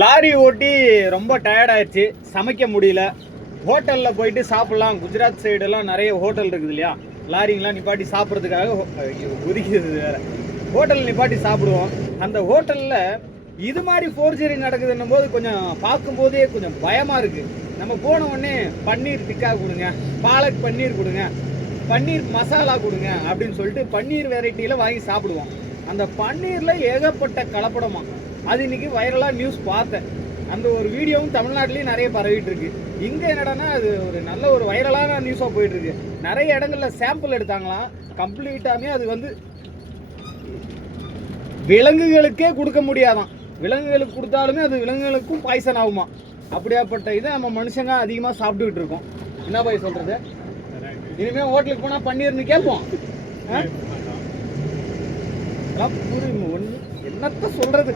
Lorry ஓட்டி ரொம்ப tired ஆயிடுச்சு, சமைக்க முடியல. ஹோட்டலில் போயிட்டு சாப்பிட்லாம். குஜராத் சைடெல்லாம் நிறைய ஹோட்டல் இருக்குது இல்லையா, லாரிங்கெலாம் நிப்பாட்டி சாப்பிட்றதுக்காக ஒதுக்கிது வேறு. ஹோட்டலில் நிப்பாட்டி சாப்பிடுவோம். அந்த ஹோட்டலில் இது மாதிரி ஃபோர்ஜரி நடக்குதுன்னும் போது கொஞ்சம் பார்க்கும்போதே கொஞ்சம் பயமாக இருக்குது. நம்ம போன உடனே பன்னீர் டிக்கா கொடுங்க, பாலக் பன்னீர் கொடுங்க, பன்னீர் மசாலா கொடுங்க அப்படின்னு சொல்லிட்டு பன்னீர் வெரைட்டியில் வாங்கி சாப்பிடுவோம். அந்த பன்னீரில் ஏகப்பட்ட கலப்படமா. அது இன்னைக்கு வைரலாக நியூஸ் பார்த்தேன். அந்த ஒரு வீடியோவும் தமிழ்நாட்டிலையும் நிறைய பரவிட்டு இருக்கு. இங்கே என்னடானா அது ஒரு நல்ல ஒரு வைரலான நியூஸாக போயிட்டு இருக்கு. நிறைய இடங்கள்ல சாம்பிள் எடுத்தாங்களாம். கம்ப்ளீட்டாமே அது வந்து விலங்குகளுக்கே கொடுக்க முடியாதான். விலங்குகளுக்கு கொடுத்தாலுமே அது விலங்குகளுக்கும் பாய்சன் ஆகுமா. அப்படியாப்பட்ட இதை நம்ம மனுஷங்க அதிகமாக சாப்பிட்டுக்கிட்டு இருக்கோம். என்ன பாய் சொல்றது? இனிமேல் ஹோட்டலுக்கு போனால் பன்னீர்னு கேட்போம். என்னத்த சொல்றது?